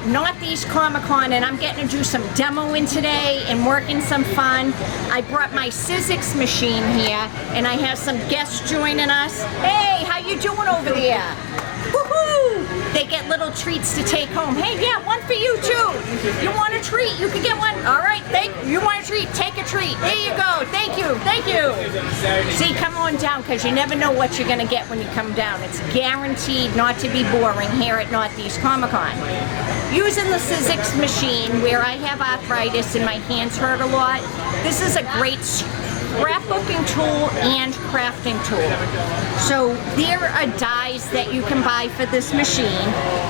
at Northeast Comic Con, and I'm getting to do some demoing today and working some fun. I brought my Sizzix machine here, and I have some guests joining us. Hey, how you doing over there? Woohoo! They get little treats to take home. Hey, yeah, one for you too. You want a treat? You can get one. All right, you want a treat? Take a treat. There you go. Thank you. Thank you. See, come on down, because you never know what you're going to get when you come down. It's guaranteed not to be boring here at Northeast Comic Con. Using the Sizzix machine, where I have arthritis and my hands hurt a lot, this is a great scrapbooking tool and crafting tool. So there are dies that you can buy for this machine,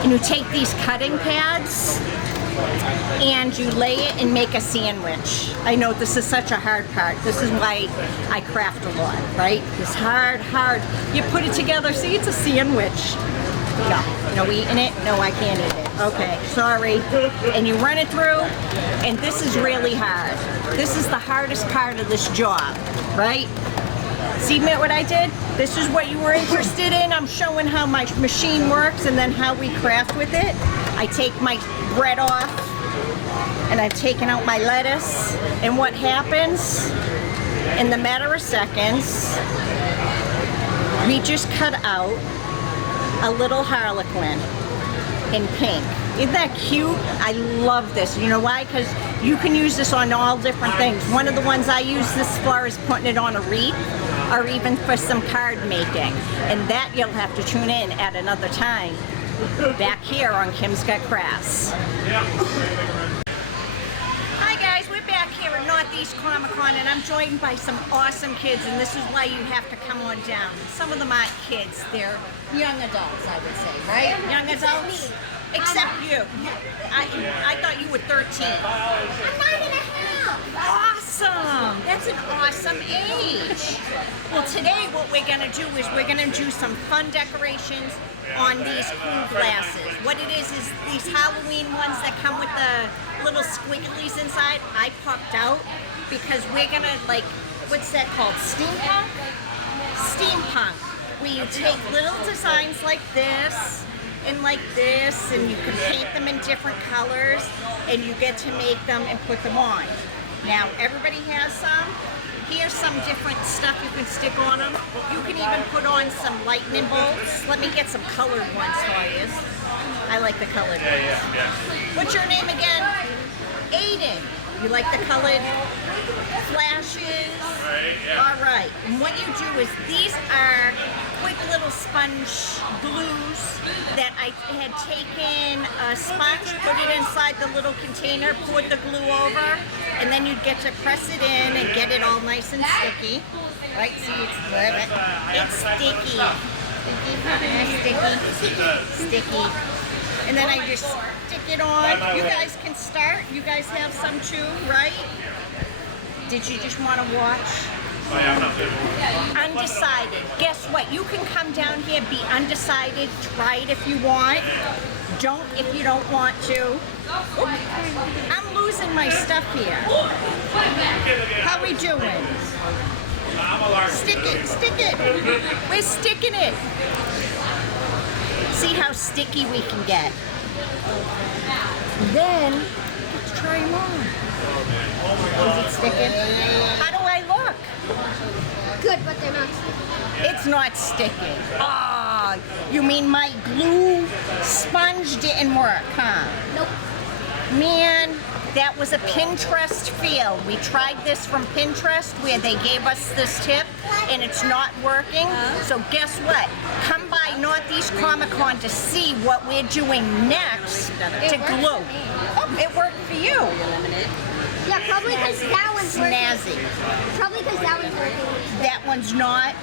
and you take these cutting pads and you lay it and make a sandwich. I know this is such a hard part. This is why I craft a lot, right? It's hard. You put it together, see, it's a sandwich. No eating it? No, I can't eat it. Okay, sorry. And you run it through, and this is really hard. This is the hardest part of this job, right? See what I did? This is what you were interested in. I'm showing how my machine works and then how we craft with it. I take my bread off, and I've taken out my lettuce, and what happens in the matter of seconds, we just cut out a little harlequin in pink. Isn't that cute? I love this. You know why? Because you can use this on all different things. One of the ones I use this for is putting it on a wreath, or even for some card making. And that you'll have to tune in at another time, back here on Kim's Got Crafts. Hi guys, we're back here at Northeast Comic Con, and I'm joined by some awesome kids, and this is why you have to come on down. Some of them aren't kids, they're young adults, I would say, right? Young adults? Except you. I thought you were 13. I'm 9.5. Awesome! That's an awesome age. Well, today what we're going to do is we're going to do some fun decorations on these cool glasses. What it is these Halloween ones that come with the little squigglies inside. I popped out because we're going to, like, what's that called? Steampunk? Steampunk. Where you take little designs like this, and like this, and you can paint them in different colors, and you get to make them and put them on. Now, everybody has some. Here's some different stuff you can stick on them. You can even put on some lightning bolts. Let me get some colored ones for you. I like the colored ones. What's your name again? Aiden. You like the colored flashes? All right. And what you do is these are quick little sponge glues that I had taken a sponge, put it inside the little container, poured the glue over, and then you'd get to press it in and get it all nice and sticky. Right? See, it's sticky. Sticky. And then I just stick it on. You guys can start. You guys have some too, right? Did you just want to watch? Undecided. Guess what? You can come down here, be undecided, try it if you want. Don't if you don't want to. I'm losing my stuff here. How we doing? Stick it. We're sticking it. See how sticky we can get. Then, let's try them on. Is it sticking? How do I look? Good, but they're not sticking. It's not sticking. Ah, you mean my glue sponge didn't work, huh? Nope. Man, that was a Pinterest fail. We tried this from Pinterest where they gave us this tip and it's not working. So guess what? Come by Northeast Comic Con to see what we're doing next to glue. Oh, it worked for you. Yeah, probably because that one's Snazzy. working. Probably because that one's working. That one's not.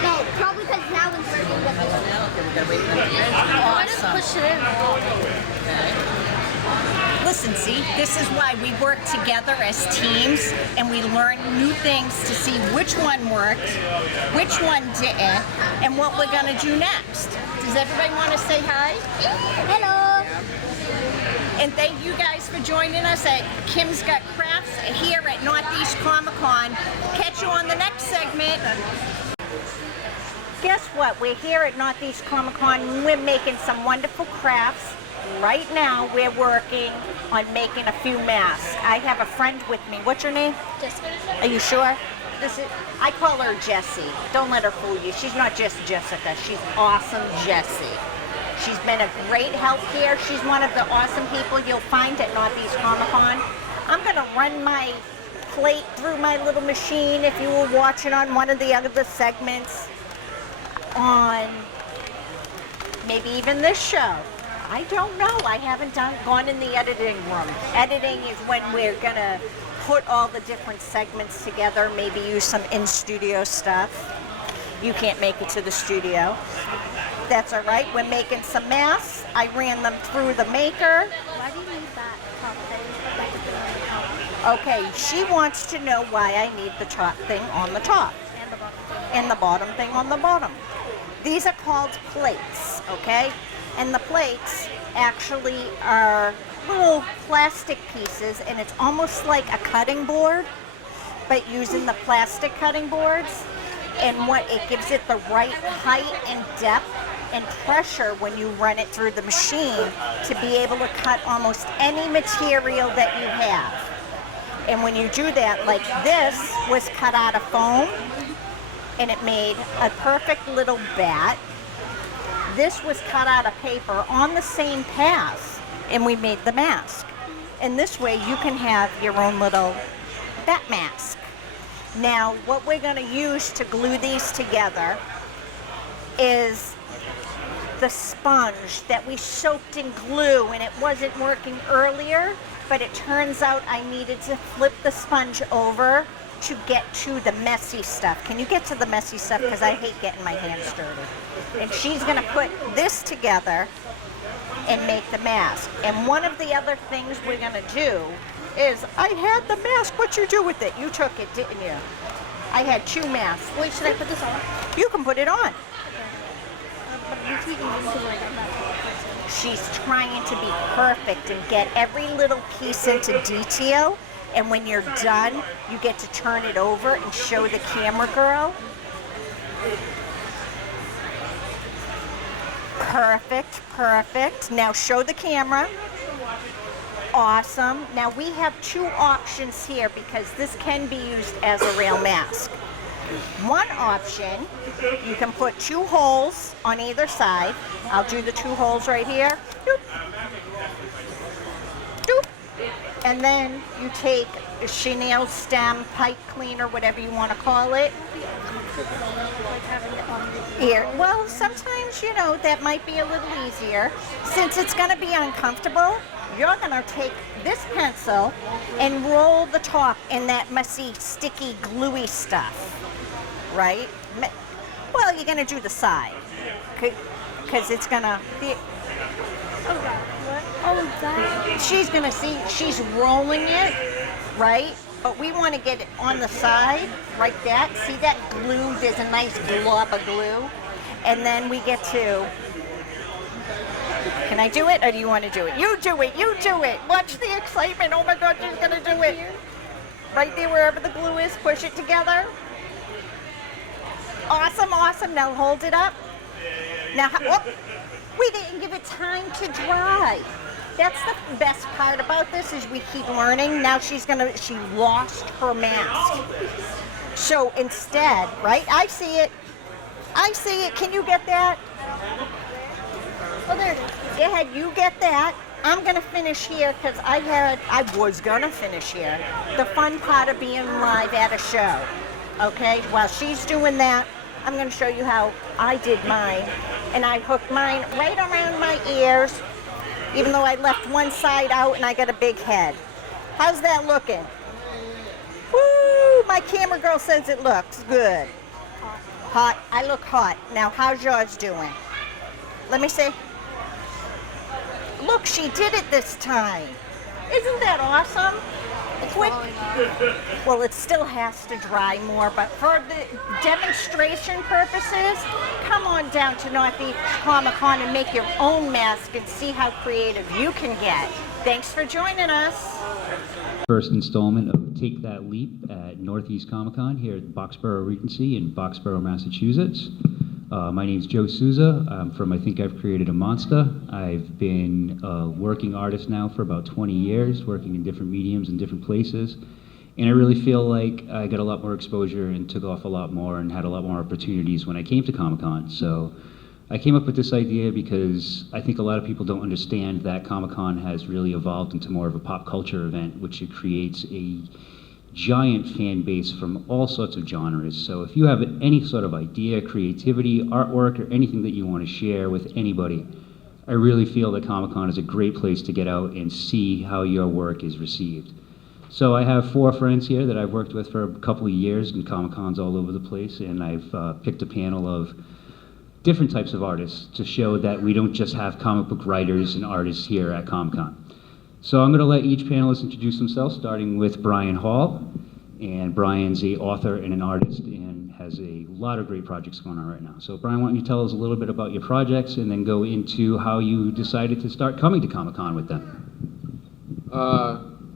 No, probably because that one's working with it. Awesome. Push it in. Listen, see, this is why we work together as teams and we learn new things to see which one worked, which one didn't, and what we're going to do next. Does everybody want to say hi? Hello. And thank you guys for joining us at Kim's Got Crafts here at Northeast Comic Con. Catch you on the next segment. Guess what? We're here at Northeast Comic Con and we're making some wonderful crafts right now we're working on making a few masks. I have a friend with me. What's your name? Jessica. Are you sure? I call her Jessie. Don't let her fool you. She's not just Jessica. She's awesome Jessie. She's been a great help here. She's one of the awesome people you'll find at Northeast Comic Con. I'm going to run my plate through my little machine if you were watching on one of the other segments on maybe even this show. I don't know. I haven't gone in the editing room. Editing is when we're going to put all the different segments together, maybe use some in-studio stuff. You can't make it to the studio. That's all right. We're making some masks. I ran them through the maker. Why do you need that top thing? Okay, she wants to know why I need the top thing on the top And the bottom thing. and the bottom thing on the bottom. These are called plates, okay? And the plates actually are little plastic pieces, and it's almost like a cutting board, but using the plastic cutting boards, and what it gives it the right height and depth and pressure when you run it through the machine to be able to cut almost any material that you have. And when you do that, like this was cut out of foam, and it made a perfect little bat. This was cut out of paper on the same path, and we made the mask. And this way you can have your own little bat mask. Now, what we're going to use to glue these together is the sponge that we soaked in glue, and it wasn't working earlier, but it turns out I needed to flip the sponge over to get to the messy stuff. Can you get to the messy stuff? Because I hate getting my hands dirty. And she's going to put this together and make the mask. And one of the other things we're going to do is, I had the mask. What'd you do with it? You took it, didn't you? I had 2 masks. Wait, should I put this on? You can put it on. But you keep moving to like I'm not perfect. She's trying to be perfect and get every little piece into detail. And when you're done, you get to turn it over and show the camera girl. Perfect, perfect. Now show the camera. Awesome. Now we have 2 options here because this can be used as a real mask. One option, you can put 2 holes on either side. I'll do the 2 holes right here. Doop. Doop. And then you take a chenille stem, pipe cleaner, whatever you want to call it. Like having it on the Here. Well, sometimes, you know, that might be a little easier. Since it's going to be uncomfortable, you're going to take this pencil and roll the top in that messy, sticky, gluey stuff. Right? Well, you're going to do the side. Because it's going to be... Oh, God. What? Oh, that. She's going to see, she's rolling it, right? But we want to get it on the side, like that. See that glue? There's a nice glob of glue. And then we get to... Can I do it, or do you want to do it? You do it, you do it. Watch the excitement. Oh my God, she's going to do it. Right there, wherever the glue is, push it together. Awesome, awesome. Now hold it up. Now, we didn't give it time to dry. That's the best part about this is we keep learning. Now she lost her mask. So instead, right? I see it. I see it. Can you get that? Oh, there it is. Go ahead, you get that. I'm gonna finish here because I was gonna finish here. The fun part of being live at a show. Okay, while she's doing that, I'm gonna show you how I did mine. And I hooked mine right around my ears, even though I left one side out and I got a big head. How's that looking? Woo, my camera girl says it looks good. Hot, I look hot. Now, how's yours doing? Let me see. Look, she did it this time. Isn't that awesome? Well, it still has to dry more, but for the demonstration purposes, come on down to Northeast Comic Con and make your own mask and see how creative you can get. Thanks for joining us. First installment of Take That Leap at Northeast Comic Con here at Boxborough Regency in Boxborough, Massachusetts. My name's Joe Souza. I'm from I Think I've Created a Monster. I've been a working artist now for about 20 years, working in different mediums and different places. And I really feel like I got a lot more exposure and took off a lot more and had a lot more opportunities when I came to Comic-Con. So I came up with this idea because I think a lot of people don't understand that Comic-Con has really evolved into more of a pop culture event, which it creates a giant fan base from all sorts of genres. So if you have any sort of idea, creativity, artwork, or anything that you want to share with anybody, I really feel that Comic-Con is a great place to get out and see how your work is received. So I have 4 friends here that I've worked with for a couple of years in Comic-Cons all over the place, and I've picked a panel of different types of artists to show that we don't just have comic book writers and artists here at Comic-Con. So I'm going to let each panelist introduce themselves, starting with Brian Hall. And Brian's an author and an artist and has a lot of great projects going on right now. So Brian, why don't you tell us a little bit about your projects and then go into how you decided to start coming to Comic-Con with them?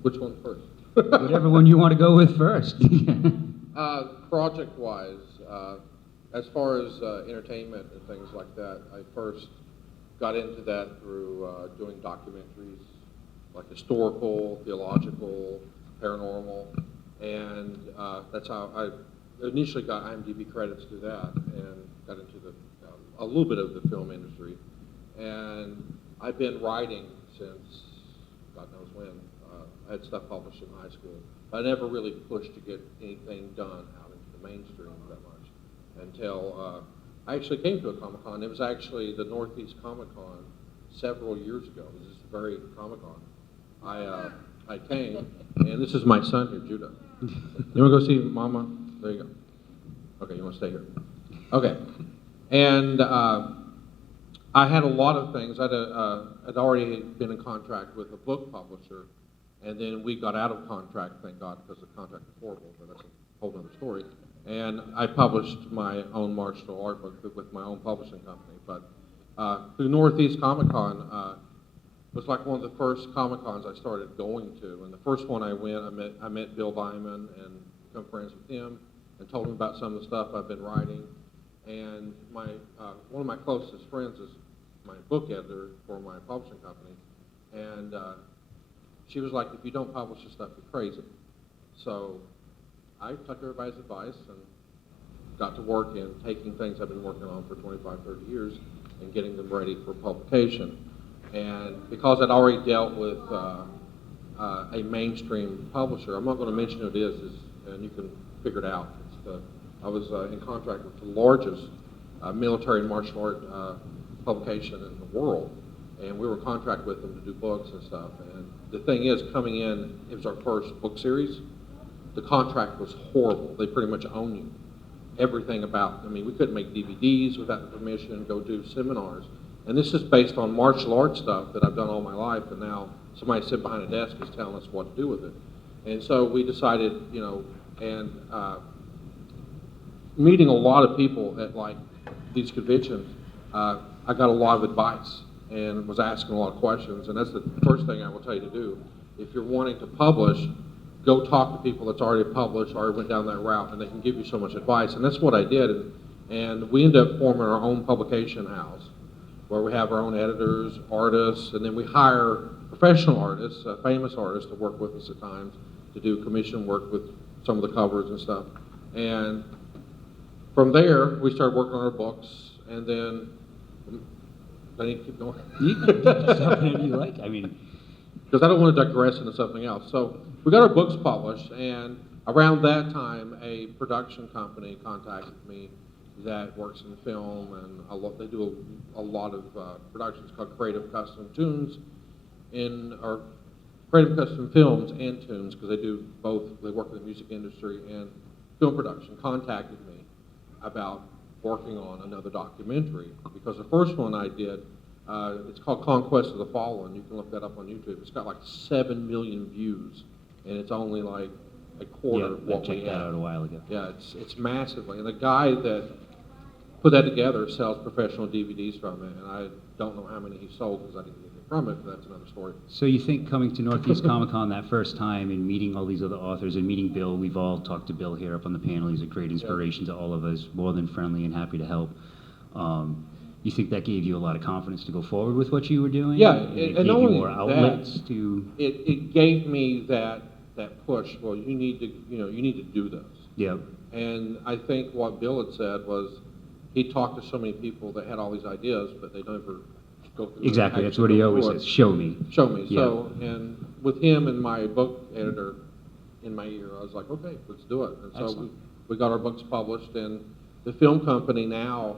Which one first? Whatever one you want to go with first. Project-wise, as far as entertainment and things like that, I first got into that through doing documentaries, like historical, theological, paranormal, and that's how I initially got IMDb credits through that and got into a little bit of the film industry. And I've been writing since God knows when. I had stuff published in high school, but I never really pushed to get anything done out into the mainstream that much until I actually came to a Comic-Con. It was actually the Northeast Comic-Con several years ago. It was this very Comic-Con. I came, and this is my son here, Judah. You want to go see Mama? There you go. Okay, you want to stay here? Okay. And I had a lot of things. I'd already been in contract with a book publisher, and then we got out of contract, thank God, because the contract was horrible, but that's a whole other story. And I published my own martial art book with my own publishing company. But through Northeast Comic-Con, it was like one of the first Comic-Cons I started going to. And the first one I went, I met Bill Vyman and become friends with him and told him about some of the stuff I've been writing. And one of my closest friends is my book editor for my publishing company. And she was like, if you don't publish this stuff, you're crazy. So I took everybody's advice and got to work in taking things I've been working on for 25, 30 years and getting them ready for publication. And because I'd already dealt with a mainstream publisher, I'm not going to mention who it is, and you can figure it out. I was in contract with the largest military and martial art publication in the world, and we were in contract with them to do books and stuff. And the thing is, coming in, it was our first book series. The contract was horrible. They pretty much own you. Everything about, I mean, we couldn't make DVDs without the permission, go do seminars. And this is based on martial arts stuff that I've done all my life, and now somebody sitting behind a desk is telling us what to do with it. And so we decided, you know, and meeting a lot of people at like these conventions, I got a lot of advice and was asking a lot of questions. And that's the first thing I will tell you to do. If you're wanting to publish, go talk to people that's already published, already went down that route, and they can give you so much advice. And that's what I did. And we ended up forming our own publication house, where we have our own editors, artists, and then we hire professional artists, famous artists, to work with us at times to do commission work with some of the covers and stuff. And from there, we started working on our books, and then I need to keep going. You can stop whenever you like. I mean, because I don't want to digress into something else. So we got our books published, and around that time, a production company contacted me that works in film, and they do a lot of productions called Creative Custom Tunes, or Creative Custom Films and Tunes, because they do both. They work in the music industry and film production. Contacted me about working on another documentary, because the first one I did, it's called Conquest of the Fallen. You can look that up on YouTube. It's got like 7 million views, and it's only like a quarter of what we checked that out a while ago. Yeah, it's massively. And the guy that put that together sells professional DVDs from it, and I don't know how many he sold because I didn't get it from it, but that's another story. So you think coming to Northeast Comic-Con that first time and meeting all these other authors and meeting Bill, we've all talked to Bill here up on the panel, he's a great inspiration to all of us, more than friendly and happy to help. You think that gave you a lot of confidence to go forward with what you were doing? Yeah, And it and gave not you only more that, outlets to. it gave me that push. Well, you need to do this. Yeah. And I think what Bill had said was he talked to so many people that had all these ideas, but they never go through. Exactly. That's what he always says. Show me. Show me. Yeah. So, and with him and my book editor in my ear, I was like, okay, let's do it. And so Excellent. we got our books published, and the film company now,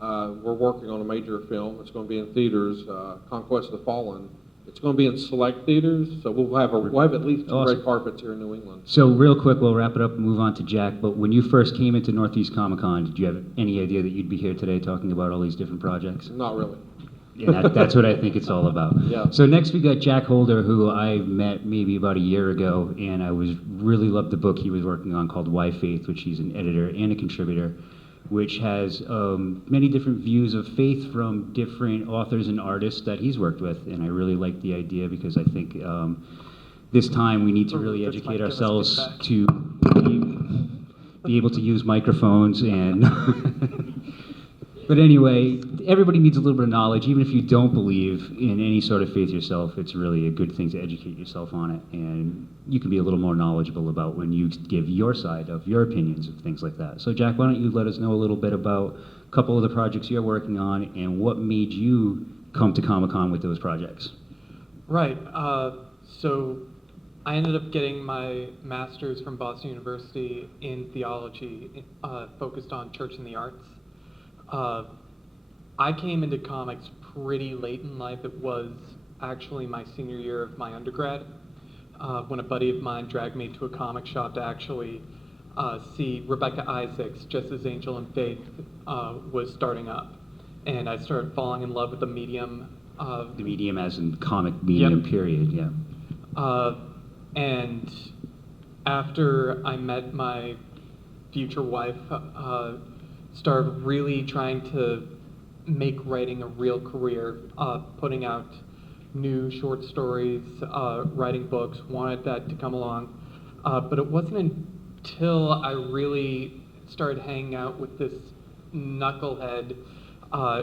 we're working on a major film. It's going to be in theaters, Conquest of the Fallen. It's going to be in select theaters, so we'll have at least 2 Awesome. red carpets here in New England. So real quick, we'll wrap it up and move on to Jack. But when you first came into Northeast Comic Con, did you have any idea that you'd be here today talking about all these different projects? Not really. And that's what I think it's all about. Yeah. So next we got Jack Holder, who I met maybe about a year ago, and I really loved the book he was working on called Why Faith, which he's an editor and a contributor, which has many different views of faith from different authors and artists that he's worked with. And I really like the idea because I think this time we need to really educate ourselves to be able to use microphones and... But anyway, everybody needs a little bit of knowledge. Even if you don't believe in any sort of faith yourself, it's really a good thing to educate yourself on it. And you can be a little more knowledgeable about when you give your side of your opinions of things like that. So Jack, why don't you let us know a little bit about a couple of the projects you're working on and what made you come to Comic-Con with those projects? Right. So I ended up getting my master's from Boston University in theology, focused on church and the arts. I came into comics pretty late in life. It was actually my senior year of my undergrad, when a buddy of mine dragged me to a comic shop to actually see Rebecca Isaacs, Just as Angel and Faith was starting up. And I started falling in love with the medium. The medium as in comic medium, Yep. period, yeah. And after I met my future wife, started really trying to make writing a real career, putting out new short stories, writing books, wanted that to come along. But it wasn't until I really started hanging out with this knucklehead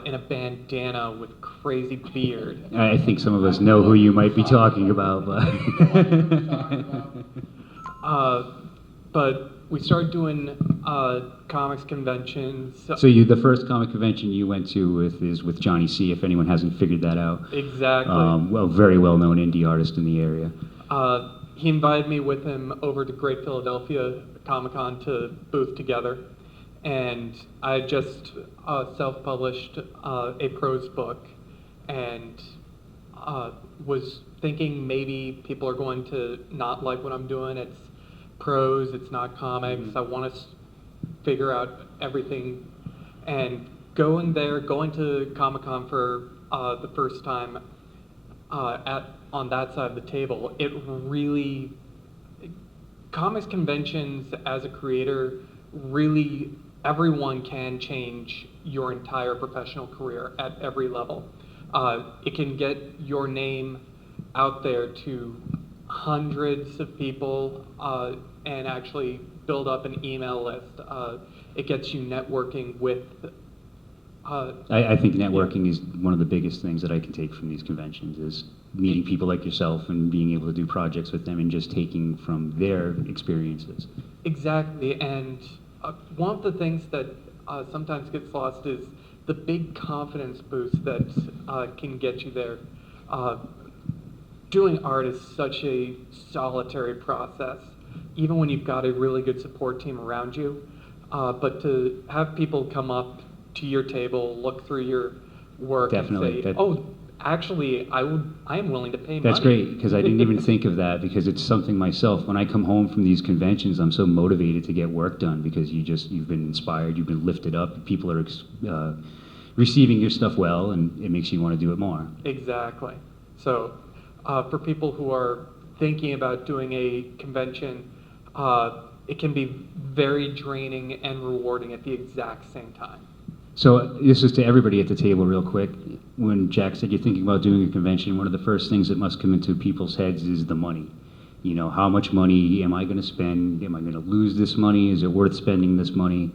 in a bandana with crazy beard. I think some of us know who you might be talking about, But we started doing comics conventions. So the first comic convention you went to is with Johnny C, if anyone hasn't figured that out. Exactly. Very well-known indie artist in the area. He invited me with him over to Great Philadelphia Comic-Con to booth together. And I just self-published a prose book and was thinking maybe people are going to not like what I'm doing. It's prose, it's not comics. I want to figure out everything. And going to Comic-Con for the first time on that side of the table, it really, comics conventions as a creator, really everyone can change your entire professional career at every level. It can get your name out there to hundreds of people and actually build up an email list. It gets you networking with... I think networking is one of the biggest things that I can take from these conventions is meeting people like yourself and being able to do projects with them and just taking from their experiences. Exactly, and one of the things that sometimes gets lost is the big confidence boost that can get you there. Doing art is such a solitary process, even when you've got a really good support team around you. But to have people come up to your table, look through your work, Definitely. and say, "Oh, actually, I am willing to pay money." That's great, because I didn't even think of that, because it's something myself. When I come home from these conventions, I'm so motivated to get work done, because you've been inspired, you've been lifted up, people are receiving your stuff well, and it makes you want to do it more. Exactly. So for people who are thinking about doing a convention, it can be very draining and rewarding at the exact same time. So this is to everybody at the table real quick. When Jack said you're thinking about doing a convention, one of the first things that must come into people's heads is the money. You know, how much money am I going to spend? Am I going to lose this money? Is it worth spending this money?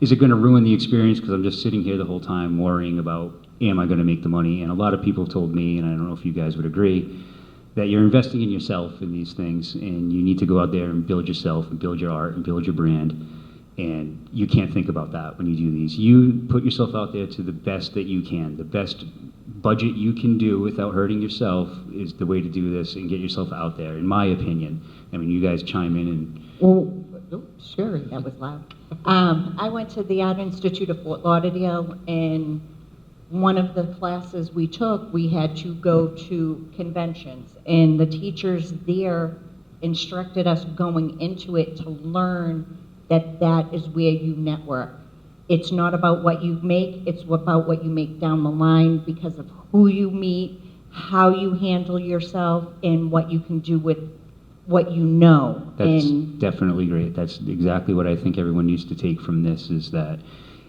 is it going to ruin the experience because I'm just sitting here the whole time worrying about, am I going to make the money? And a lot of people have told me, and I don't know if you guys would agree, that you're investing in yourself in these things, and you need to go out there and build yourself and build your art and build your brand. And you can't think about that when you do these. You put yourself out there to the best that you can. The best budget you can do without hurting yourself is the way to do this and get yourself out there, in my opinion. I mean, you guys chime in and... Well, sure, that was loud. I went to the Art Institute of Fort Lauderdale, and one of the classes we took, we had to go to conventions, and the teachers there instructed us going into it to learn that that is where you network. It's not about what you make, it's about what you make down the line because of who you meet, how you handle yourself, and what you can do with what you know. That's And definitely great. That's exactly what I think everyone needs to take from this, is that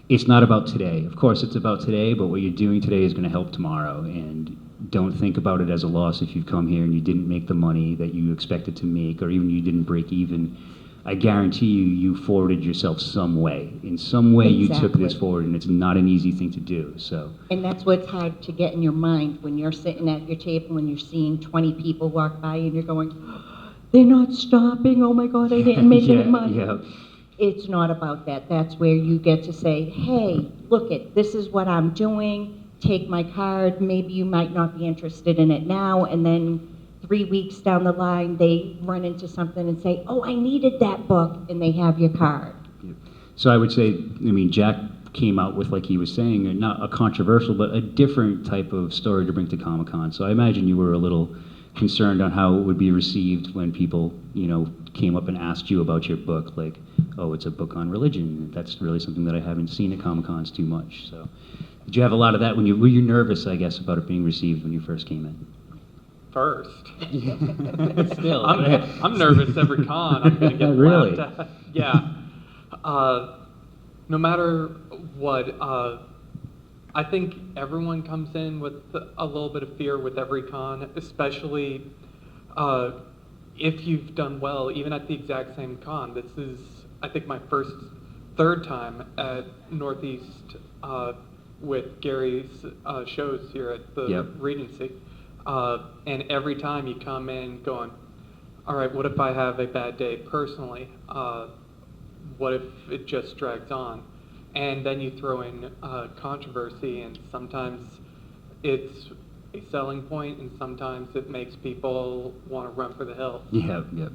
it's not about today. Of course, it's about today, but what you're doing today is going to help tomorrow. And don't think about it as a loss if you've come here and you didn't make the money that you expected to make, or even you didn't break even. I guarantee you, you forwarded yourself some way. In some way, you took this Exactly. forward, and it's not an easy thing to do. So, And that's what's hard to get in your mind when you're sitting at your table and you're seeing 20 people walk by and you're going, they're not stopping, oh my God, I didn't make any money. yeah. It's not about that. That's where you get to say, hey, look it, this is what I'm doing, take my card, maybe you might not be interested in it now, and then 3 weeks down the line, they run into something and say, oh, I needed that book, and they have your card. So I would say, I mean, Jack came out with, like he was saying, not a controversial, but a different type of story to bring to Comic-Con. So I imagine you were a little concerned on how it would be received when people, you know, came up and asked you about your book, like, oh, it's a book on religion. That's really something that I haven't seen at Comic-Cons too much. So did you have a lot of that when were you nervous, I guess, about it being received when you first came in? First. Still. I'm nervous every con. I'm going to get Really? laughed at. Yeah. No matter what, I think everyone comes in with a little bit of fear with every con, especially if you've done well, even at the exact same con. This is, I think, my third time at Northeast with Gary's shows here at the Yep. Regency. And every time you come in going, all right, what if I have a bad day personally? What if it just drags on? And then you throw in controversy, and sometimes it's a selling point, and sometimes it makes people want to run for the hills. Yeah, yeah.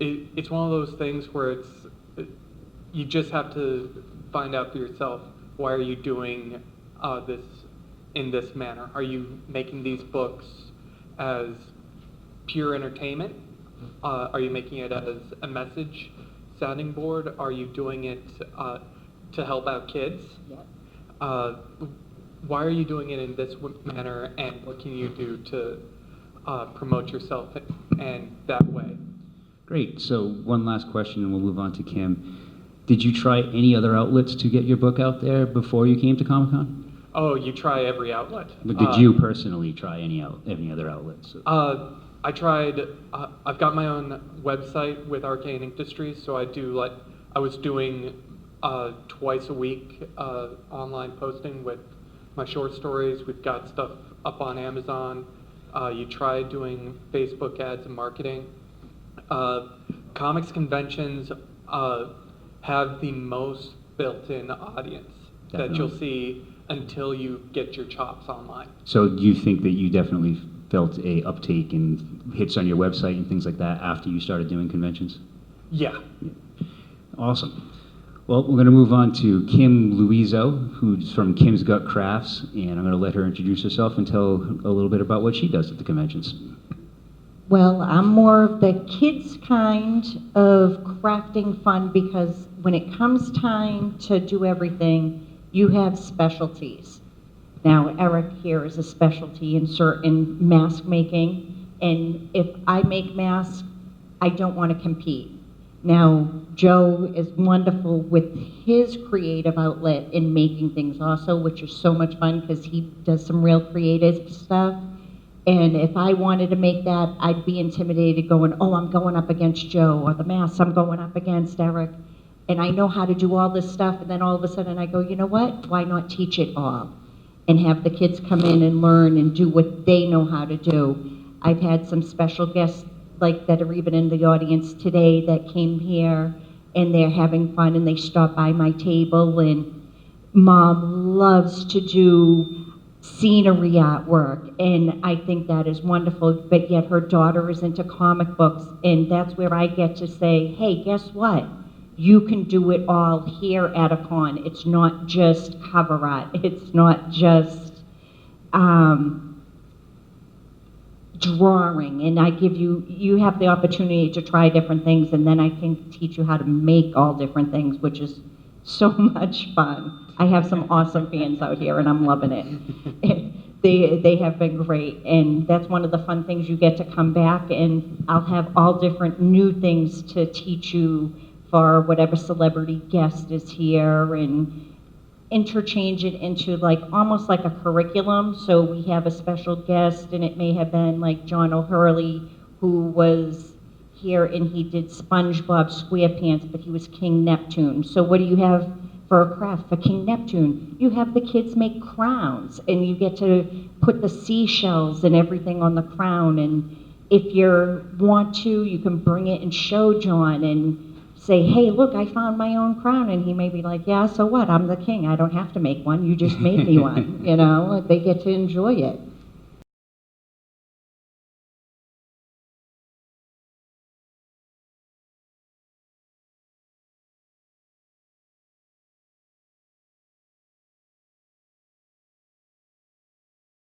It's one of those things where you just have to find out for yourself, why are you doing this in this manner? Are you making these books as pure entertainment? Are you making it as a message sounding board? Are you doing it to help out kids? Yep. Why are you doing it in this manner, and what can you do to promote yourself and that way? Great. So one last question, and we'll move on to Kim. Did you try any other outlets to get your book out there before you came to Comic-Con? Oh, you try every outlet. But did you personally try any other outlets? I tried, I've got my own website with Arcane Industries, so I was doing twice a week online posting with my short stories. We've got stuff up on Amazon. You try doing Facebook ads and marketing. Comics conventions have the most built-in audience that Definitely. you'll see until you get your chops online. So do you think that you definitely felt a uptake in hits on your website and things like that after you started doing conventions? Yeah. Awesome. Well, we're going to move on to Kim Luizo, who's from Kim's Gut Crafts, and I'm going to let her introduce herself and tell a little bit about what she does at the conventions. Well, I'm more of the kids kind of crafting fun, because when it comes time to do everything, you have specialties. Now, Eric here is a specialty in certain mask making, and if I make masks, I don't want to compete. Now, Joe is wonderful with his creative outlet in making things also, which is so much fun because he does some real creative stuff. And if I wanted to make that, I'd be intimidated going, oh, I'm going up against Joe, or the masks, I'm going up against Eric. and I know how to do all this stuff, and then all of a sudden I go, you know what? Why not teach it all? And have the kids come in and learn and do what they know how to do. I've had some special guests like that are even in the audience today that came here, and they're having fun, and they stop by my table, and Mom loves to do scenery artwork, and I think that is wonderful, but yet her daughter is into comic books, and that's where I get to say, hey, guess what? You can do it all here at a con. It's not just cover art. It's not just drawing, and I give you have the opportunity to try different things, and then I can teach you how to make all different things, which is so much fun. I have some awesome fans out here, and I'm loving it. They have been great, and that's one of the fun things. You get to come back, and I'll have all different new things to teach you for whatever celebrity guest is here, and interchange it into like almost like a curriculum. So we have a special guest, and it may have been like John O'Hurley, who was here and he did SpongeBob SquarePants, but he was King Neptune. So what do you have for a craft for King Neptune? You have the kids make crowns, and you get to put the seashells and everything on the crown, and if you want to, you can bring it and show John and say, hey, look, I found my own crown, and he may be like, yeah, so what? I'm the king. I don't have to make one. You just made me one. You know, they get to enjoy it.